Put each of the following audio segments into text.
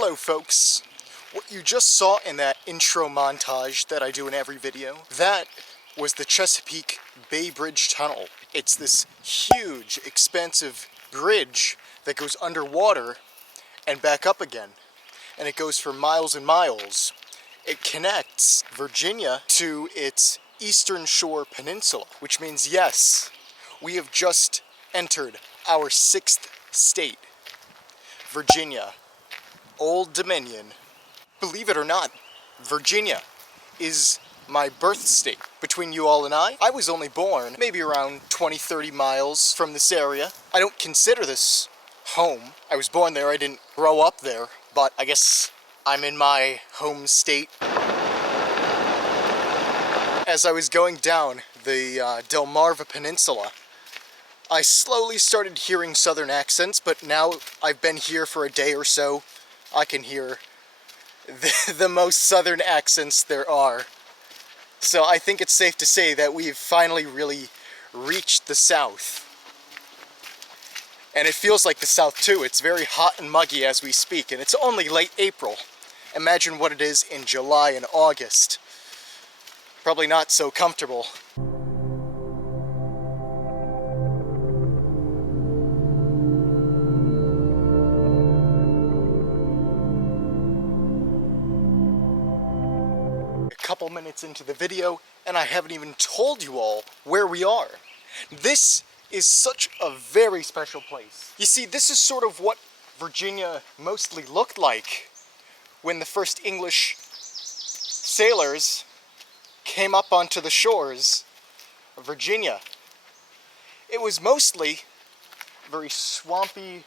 Hello folks, what you just saw in that intro montage that I do in every video, that was the Chesapeake Bay Bridge Tunnel. It's this huge, expansive bridge that goes underwater and back up again. And it goes for miles and miles. It connects Virginia to its eastern shore peninsula, which means yes, we have just entered our 6th state, Virginia. Old Dominion. Believe it or not, Virginia is my birth state. Between you all and I was only born maybe around 20-30 miles from this area. I don't consider this home. I was born there, I didn't grow up there, but I guess I'm in my home state. As I was going down the Delmarva Peninsula, I slowly started hearing southern accents, but now I've been here for a day or so, I can hear the most southern accents there are. So I think it's safe to say that we've finally really reached the South. And it feels like the South too. It's very hot and muggy as we speak, and it's only late April. Imagine what it is in July and August. Probably not so comfortable. Couple minutes into the video and I haven't even told you all where we are. This is such a very special place. You see, this is sort of what Virginia mostly looked like when the first English sailors came up onto the shores of Virginia. It was mostly a very swampy,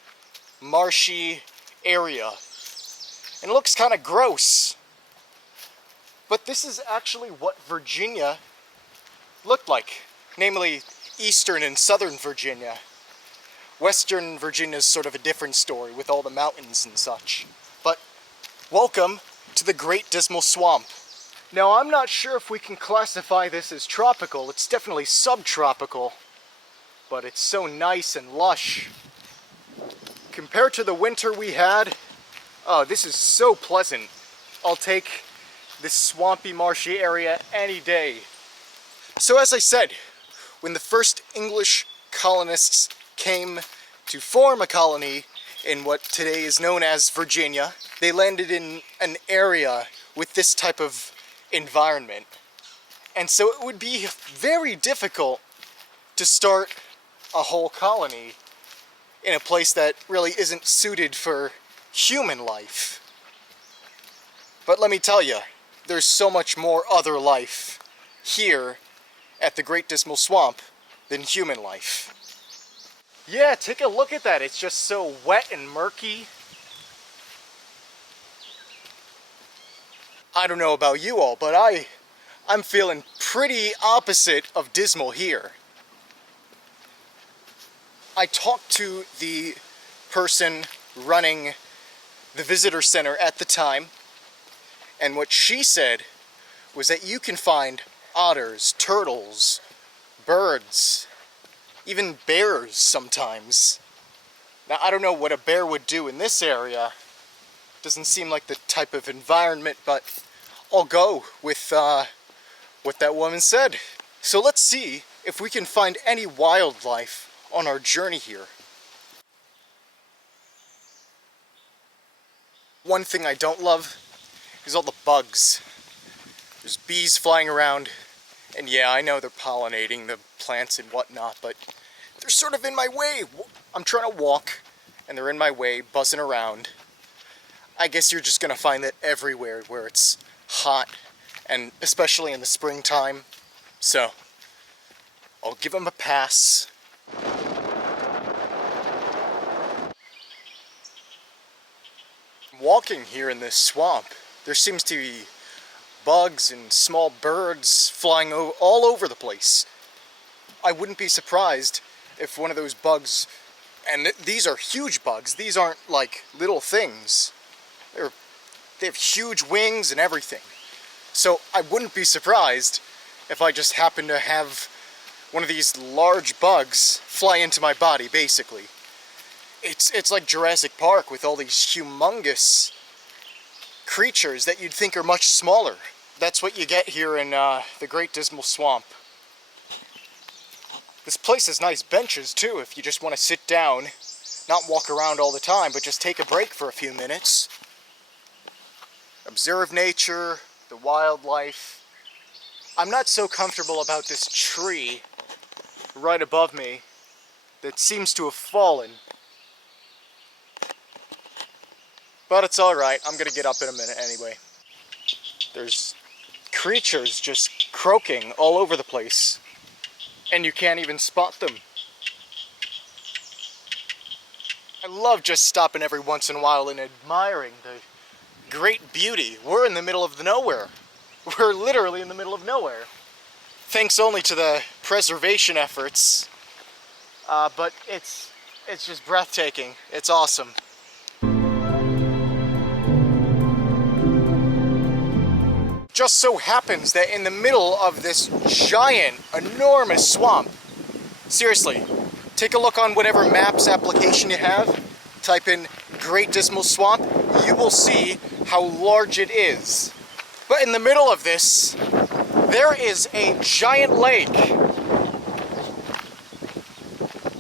marshy area, and it looks kind of gross. But this is actually what Virginia looked like, namely eastern and southern Virginia. Western Virginia is sort of a different story with all the mountains and such. But welcome to the Great Dismal Swamp. Now I'm not sure if we can classify this as tropical, it's definitely subtropical, but it's so nice and lush. Compared to the winter we had, oh, this is so pleasant. I'll take this swampy, marshy area any day. So as I said, when the first English colonists came to form a colony in what today is known as Virginia, they landed in an area with this type of environment. And so it would be very difficult to start a whole colony in a place that really isn't suited for human life. But let me tell you, there's so much more other life here at the Great Dismal Swamp than human life. Yeah, take a look at that. It's just so wet and murky. I don't know about you all, but I'm feeling pretty opposite of dismal here. I talked to the person running the visitor center at the time, and what she said was that you can find otters, turtles, birds, even bears sometimes. Now, I don't know what a bear would do in this area. Doesn't seem like the type of environment, but I'll go with what that woman said. So let's see if we can find any wildlife on our journey here. One thing I don't love is all the bugs. There's bees flying around, and yeah, I know they're pollinating the plants and whatnot, but they're sort of in my way. I'm trying to walk, and they're in my way, buzzing around. I guess you're just gonna find that everywhere where it's hot, and especially in the springtime. So, I'll give them a pass. Walking here in this swamp, there seems to be bugs and small birds flying all over the place. I wouldn't be surprised if one of those bugs, and these are huge bugs, these aren't like little things. They have huge wings and everything. So I wouldn't be surprised if I just happen to have one of these large bugs fly into my body, basically. It's like Jurassic Park with all these humongous creatures that you'd think are much smaller. That's what you get here in the Great Dismal Swamp. This place has nice benches too if you just want to sit down, not walk around all the time, but just take a break for a few minutes. Observe nature, the wildlife. I'm not so comfortable about this tree right above me that seems to have fallen. But it's alright, I'm gonna get up in a minute anyway. There's creatures just croaking all over the place, and you can't even spot them. I love just stopping every once in a while and admiring the great beauty. We're in the middle of nowhere. We're literally in the middle of nowhere. Thanks only to the preservation efforts, but it's just breathtaking. It's awesome. Just so happens that in the middle of this giant, enormous swamp, seriously, take a look on whatever maps application you have, type in Great Dismal Swamp, you will see how large it is. But in the middle of this, there is a giant lake.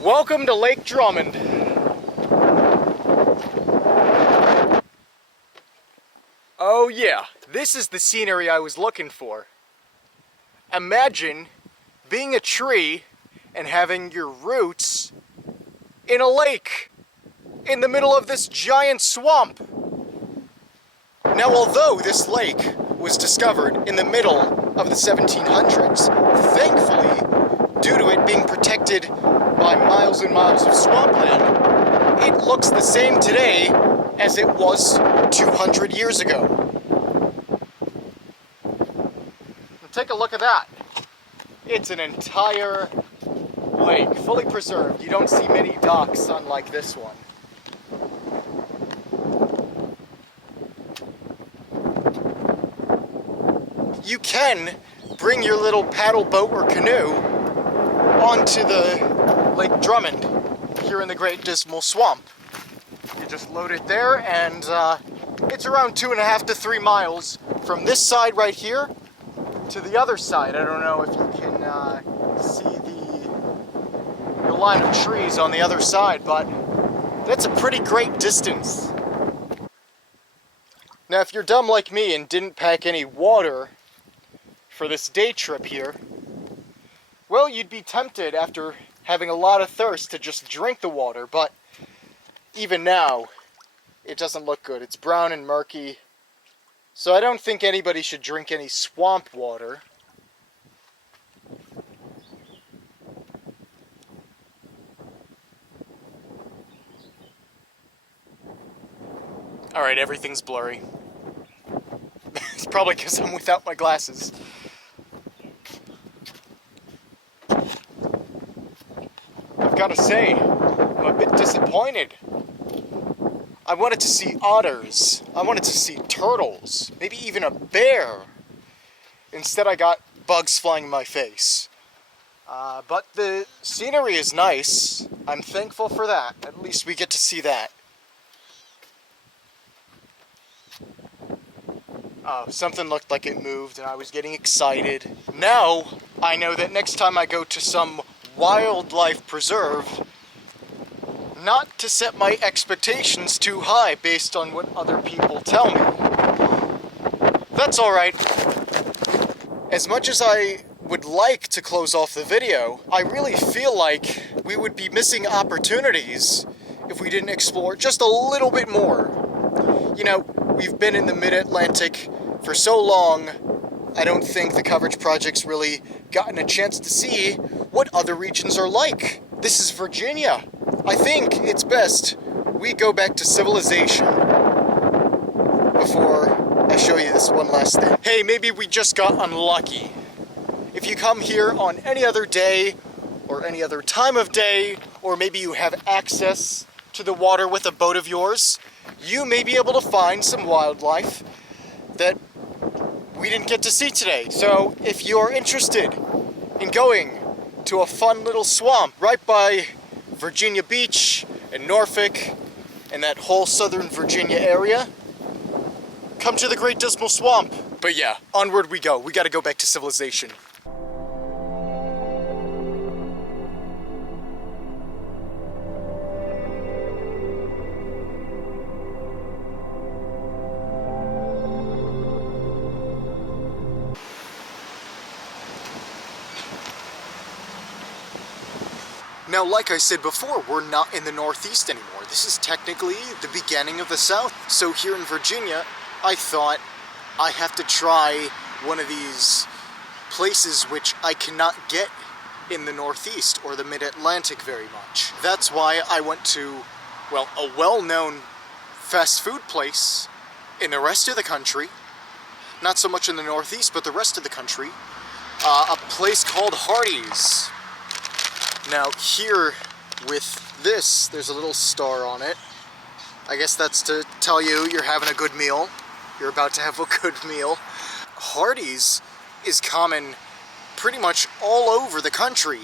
Welcome to Lake Drummond. Oh yeah, this is the scenery I was looking for. Imagine being a tree and having your roots in a lake in the middle of this giant swamp. Now, although this lake was discovered in the middle of the 1700s, thankfully, due to it being protected by miles and miles of swampland, it looks the same today as it was 200 years ago. Now take a look at that. It's an entire lake, fully preserved. You don't see many docks unlike this one. You can bring your little paddle boat or canoe onto the Lake Drummond here in the Great Dismal Swamp. You just load it there, and it's around 2.5 to 3 miles from this side right here to the other side. I don't know if you can see the line of trees on the other side, but that's a pretty great distance. Now, if you're dumb like me and didn't pack any water for this day trip here, well, you'd be tempted after having a lot of thirst to just drink the water, but even now, it doesn't look good. It's brown and murky, so I don't think anybody should drink any swamp water. Alright, everything's blurry. It's probably because I'm without my glasses. I've got to say, I'm a bit disappointed. I wanted to see otters. I wanted to see turtles. Maybe even a bear. Instead, I got bugs flying in my face. But the scenery is nice. I'm thankful for that. At least we get to see that. Oh, something looked like it moved and I was getting excited. Now, I know that next time I go to some wildlife preserve, not to set my expectations too high based on what other people tell me. That's alright. As much as I would like to close off the video, I really feel like we would be missing opportunities if we didn't explore just a little bit more. You know, we've been in the mid-Atlantic for so long, I don't think the coverage project's really gotten a chance to see what other regions are like. This is Virginia. I think it's best we go back to civilization before I show you this one last thing. Hey, maybe we just got unlucky. If you come here on any other day, or any other time of day, or maybe you have access to the water with a boat of yours, you may be able to find some wildlife that we didn't get to see today. So if you're interested in going to a fun little swamp right by Virginia Beach and Norfolk and that whole southern Virginia area, Come to the Great Dismal Swamp. But yeah, onward we go. We gotta go back to civilization. Now, like I said before, we're not in the Northeast anymore. This is technically the beginning of the South. So here in Virginia, I thought I have to try one of these places which I cannot get in the Northeast or the Mid-Atlantic very much. That's why I went to, well, a well-known fast food place in the rest of the country. Not so much in the Northeast, but the rest of the country. A place called Hardee's. Now here with this, there's a little star on it. I guess that's to tell you you're having a good meal. You're about to have a good meal. Hardee's is common pretty much all over the country,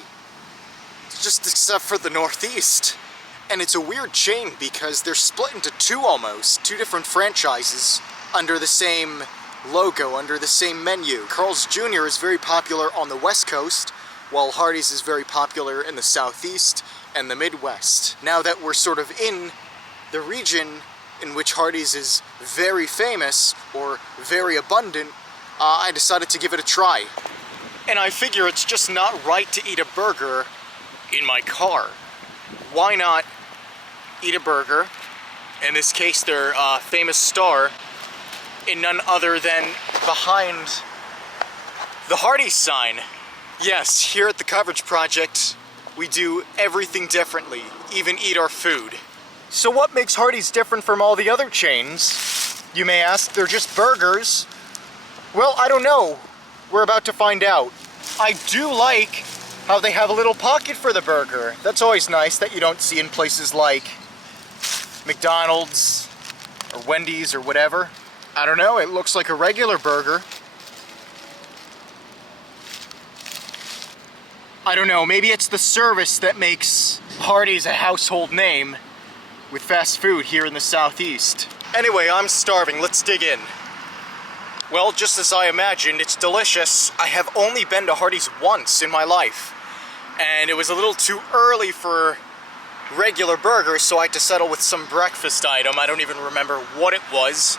just except for the Northeast. And it's a weird chain because they're split into two different franchises under the same logo, under the same menu. Carl's Jr. is very popular on the West Coast, while Hardee's is very popular in the Southeast and the Midwest. Now that we're sort of in the region in which Hardee's is very famous or very abundant, I decided to give it a try. And I figure it's just not right to eat a burger in my car. Why not eat a burger, in this case their famous star, in none other than behind the Hardee sign. Yes, here at the Coverage Project, we do everything differently, even eat our food. So what makes Hardee's different from all the other chains? You may ask, they're just burgers. Well, I don't know. We're about to find out. I do like how they have a little pocket for the burger. That's always nice that you don't see in places like McDonald's or Wendy's or whatever. I don't know, it looks like a regular burger. I don't know, maybe it's the service that makes Hardee's a household name with fast food here in the Southeast. Anyway, I'm starving, let's dig in. Well, just as I imagined, it's delicious. I have only been to Hardee's once in my life, and it was a little too early for regular burgers, so I had to settle with some breakfast item. I don't even remember what it was,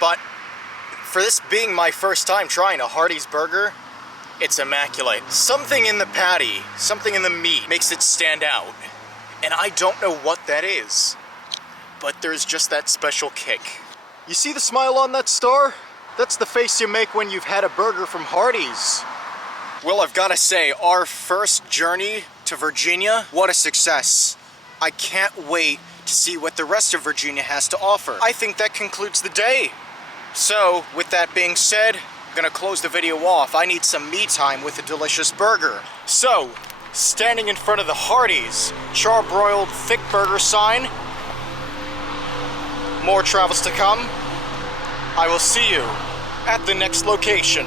but for this being my first time trying a Hardee's burger, it's immaculate. Something in the patty, something in the meat makes it stand out. And I don't know what that is, but there's just that special kick. You see the smile on that star? That's the face you make when you've had a burger from Hardee's. Well, I've gotta say, our first journey to Virginia, what a success. I can't wait to see what the rest of Virginia has to offer. I think that concludes the day. So, with that being said, I'm gonna close the video off. I need some me time with a delicious burger. So, standing in front of the Hardee's charbroiled thick burger sign, more travels to come. I will see you at the next location.